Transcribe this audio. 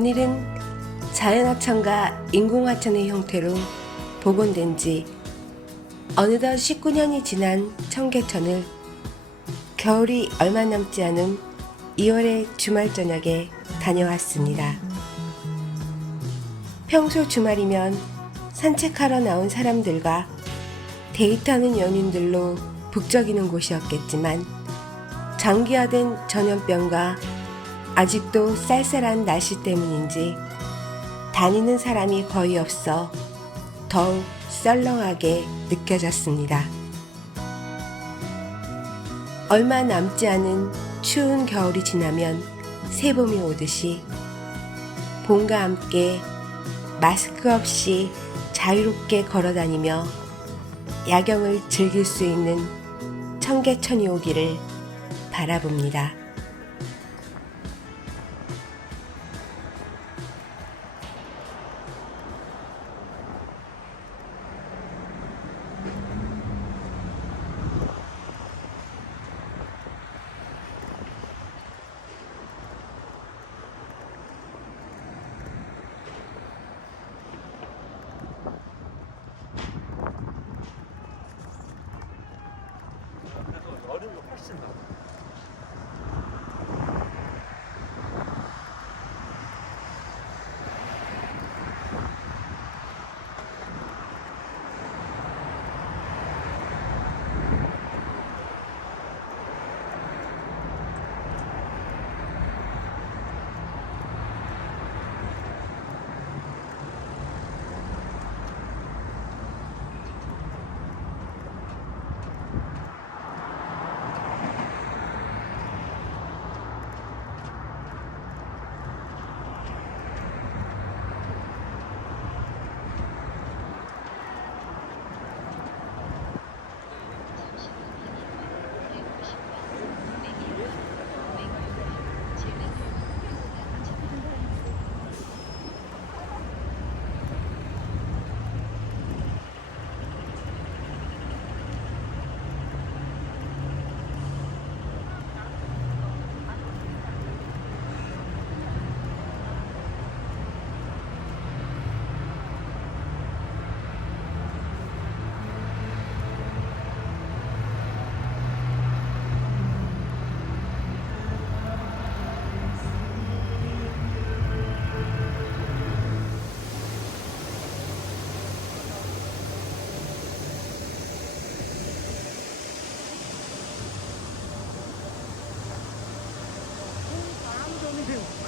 오늘은 자연하천과 인공하천의 형태로 복원된 지 어느덧 19년이 지난 청계천을 겨울이 얼마 남지 않은 2월의 주말 저녁에 다녀왔습니다. 평소 주말이면 산책하러 나온 사람들과 데이트하는 연인들로 북적이는 곳이었겠지만 장기화된 전염병과 아직도 쌀쌀한 날씨 때문인지 다니는 사람이 거의 없어 더욱 썰렁하게 느껴졌습니다. 얼마 남지 않은 추운 겨울이 지나면 새봄이 오듯이 봄과 함께 마스크 없이 자유롭게 걸어 다니며 야경을 즐길 수 있는 청계천이 오기를 바라봅니다. too.